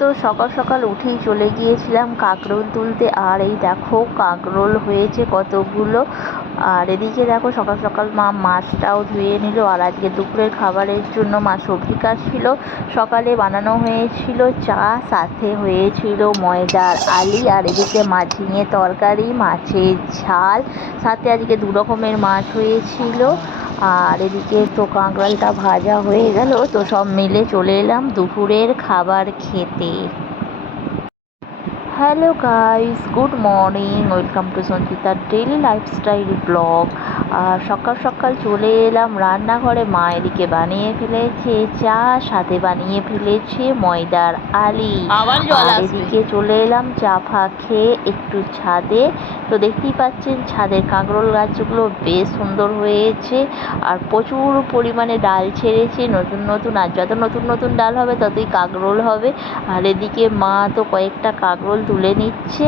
তো সকাল সকাল উঠেই চলে গিয়েছিলাম কাঁকরোল তুলতে। আর এই দেখো, কাঁকরোল হয়েছে কতগুলো। আর এদিকে দেখো, সকাল সকাল মা মাছটাও ধুয়ে নিল। আর আজকে দুপুরের খাবারের জন্য মা সবজি কাটছিল। সকালে বানানো হয়েছিল চা, সাথে হয়েছিল ময়দার আলি। আর এদিকে মাছ ঝিঙে তরকারি, মাছের ঝাল। সাথে আজকে দু রকমের মাছ হয়েছিল। আর এদিকে তো কাঁকড়ালটা ভাজা হয়ে গেল, তো সব মিলে চলে এলাম দুপুরের খাবার খেতে। Hello guys good morning welcome to সঞ্চিতার daily lifestyle blog আর সকাল সকাল চলে এলাম রান্নাঘরে। মা এদিকে বানিয়ে ফেলেছে চা সাথে বানিয়ে ফেলেছে ময়দার আলি। আর এদিকে চলে এলাম চা ফা খেয়ে একটু ছাদে। তো দেখতেই পাচ্ছেন ছাদের কাঁকরোল গাছগুলো বেশ সুন্দর হয়েছে। আর প্রচুর পরিমাণে ডাল ছেড়েছে। নতুন নতুন আর যত নতুন নতুন ডাল হবে ততই কাঁকরোল হবে। আর এদিকে মা তো কয়েকটা কাঁকরোল তুলে নিচ্ছে।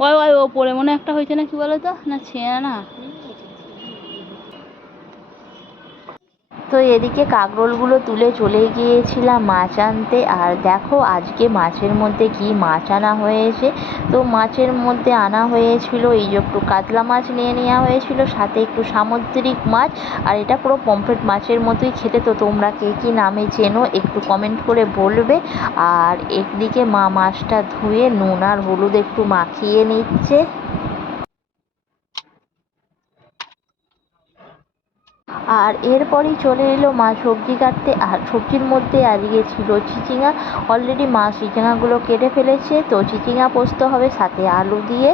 ওই ওই ওপরে মনে একটা হয়েছে না কি বলো তো? না ছেঁড়া না। তো এদিকে কাঁকরোলগুলো তুলে চলে গিয়েছিলাম মাছ আনতে। আর দেখো, আজকে মাছের মধ্যে কি মাছ আনা হয়েছে। তো মাছের মধ্যে আনা হয়েছিল, এই যে একটু কাতলা মাছ নিয়ে নেওয়া হয়েছিল, সাথে একটু সামুদ্রিক মাছ। আর এটা পুরো পমফ্রেট মাছের মতোই খেতে। তো তোমরা কে কী নামে চেনো, একটু কমেন্ট করে বলবে। আর একদিকে মা মাছটা ধুয়ে নুন আর হলুদ একটু মাখিয়ে নিচ্ছে। আর এরপরই চলে এলো মা সবজি কাটতে। আর সবজির মধ্যে আজকে ছিল চিচিঙা অলরেডি মা চিচিঙাগুলো কেটে ফেলেছে তো চিচিঙা পোস্ত হবে সাথে আলু দিয়ে।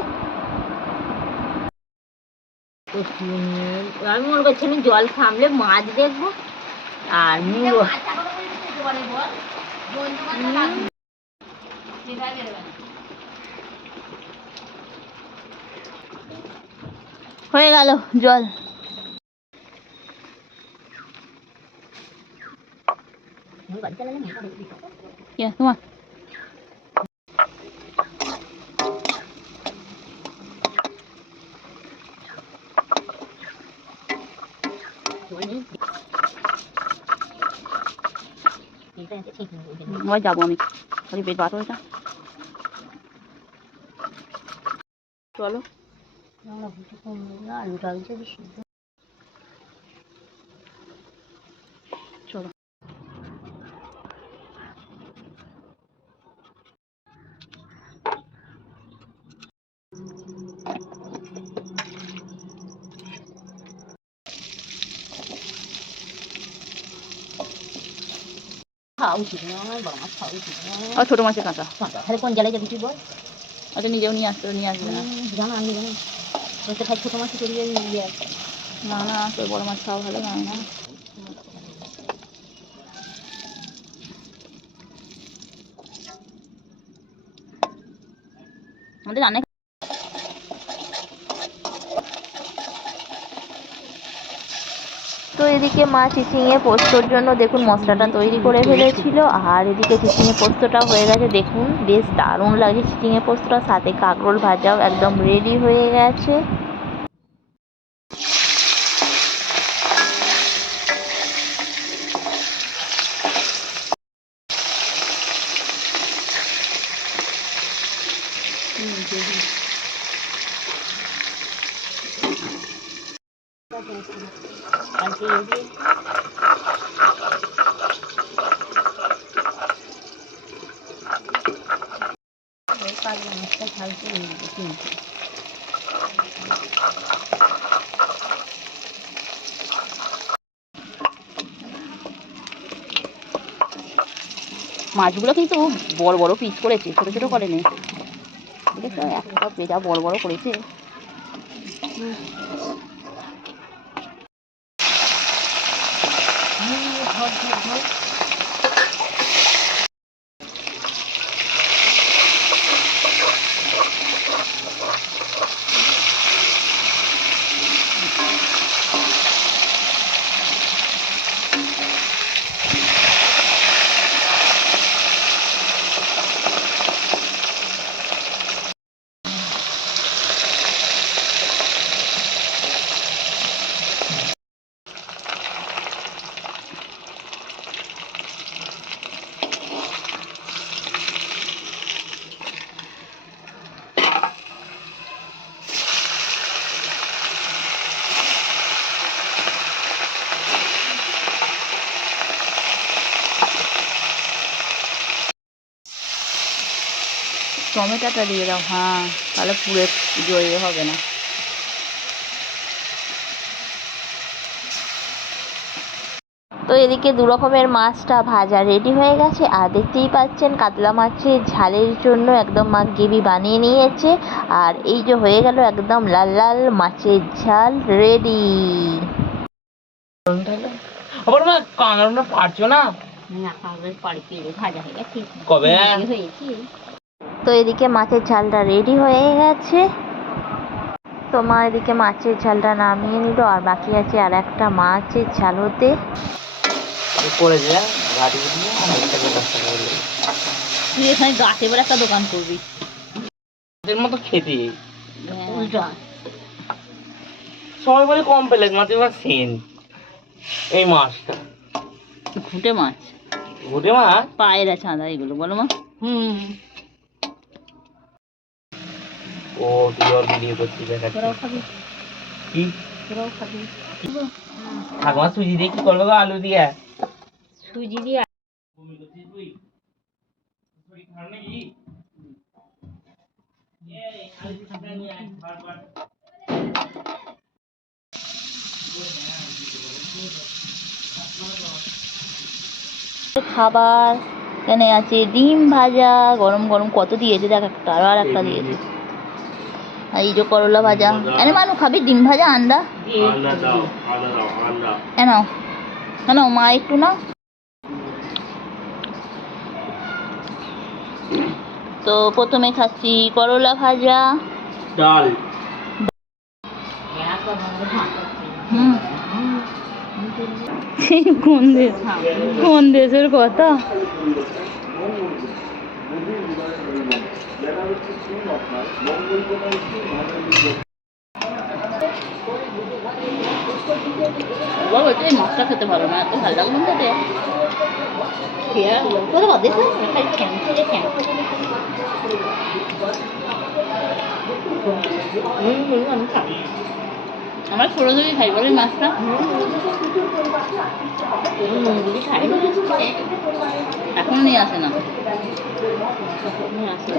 আমি মনে করছিলাম জল থামলে মাছ দেখব। আর মুড়ো। হয়ে গেল জল। কে তোমার ওই যাব আমি ওই পেট বাত হয়েছে চলো চলো খাওয়া উচিত না আমার বড় মাছ খাওয়া উচিত না আর ছোটো মাছের কাঁচা কাঁচা তাহলে কোন জায়গায় যাবি তুই বল ওটা নিজেও নিয়ে আসতে নিয়ে আসবে না জানো আমি জানি খাই ছোটো মাছ চলে নিয়ে আয়। না না তোর বড় মাছ খাওয়া ভালো না না আমাদের রান্না এদিকে মা চিচিঙে পোস্তর জন্য দেখুন মশলাটা তৈরি করে ফেলেছিল। আর এদিকে চিচিঙে পোস্তটা হয়ে গেছে, দেখুন, বেশ দারুণ লাগছে চিচিঙে পোস্তটা। সাথে কাঁকরোল ভাজাও একদম রেডি হয়ে গেছে। কালকে এই যে ওই কাজে মাছটা খাইতে কিনতে মাছগুলো কিন্তু বড় বড় পিস করেছে, ছোটো ছোটো করেনি দেখেছ, একটা পেজা বড় বড় করেছে। Thank you. টমেটোটা দিয়ে দাও হ্যাঁ তাহলে পুরে জয়ে হবে না। তো এদিকে দু রকমের মাছটা ভাজা রেডি হয়ে গেছে আর দেখতেই পাচ্ছেন কাতলা মাছের ঝালের জন্য একদম মা গ্রেভি বানিয়ে নিয়েছে আর এই যে হয়ে গেল একদম লাল লাল মাছের ঝাল রেডি আবার মা কাঁকড়াটা পারছ না? না কাগজ পাড়ি পেরে ভাজা হয়ে গেছে। কবে? হয়েছে। তো এদিকে মাছের ঝালটা রেডি হয়ে গেছে। তো মা এদিকে মাছের ঝালটা নামিয়ে নিল আর বাকি আছে আর একটা মাছের ঝাল হতে। তুই এখানে গাছে বলে একটা দোকান করবি। মাছের মতো খেতে। সবাই বলে কম পেলে মাছের মাছ সেন এই মাছটা। ঘুটে মাছ। ঘুটে মাছ? পায়রা চাঁদা এগুলো বলো মা। হুম। ও তুই ভিডিও করছিস কি? ঠাকুমা সুজি দিয়ে কি করবে গো আলু দিয়ে? সুজি দিয়ে খাবার এখানে আছে ডিম ভাজা গরম গরম কত দিয়েছে? দেখ একটা আরও একটা দিয়েছে। এই যে করলা ভাজা। এনে মানু খাবি? ডিম ভাজা আন্ডা এনাও এনাও মা একটু না তো প্রথমে খাচ্ছি করলা ভাজা। ডাল। কোন দেশ? কোন দেশের কথা? বাবা বলছে এই মাছটা খেতে ভালো না, এত ভালো লাগল না ঠ্যাং থেকে ঠ্যাং আমরা ছোটো থেকে খাই বলে মাছটা? খাই এখন নিয়ে আসে না। ছোটবেলায় আসে।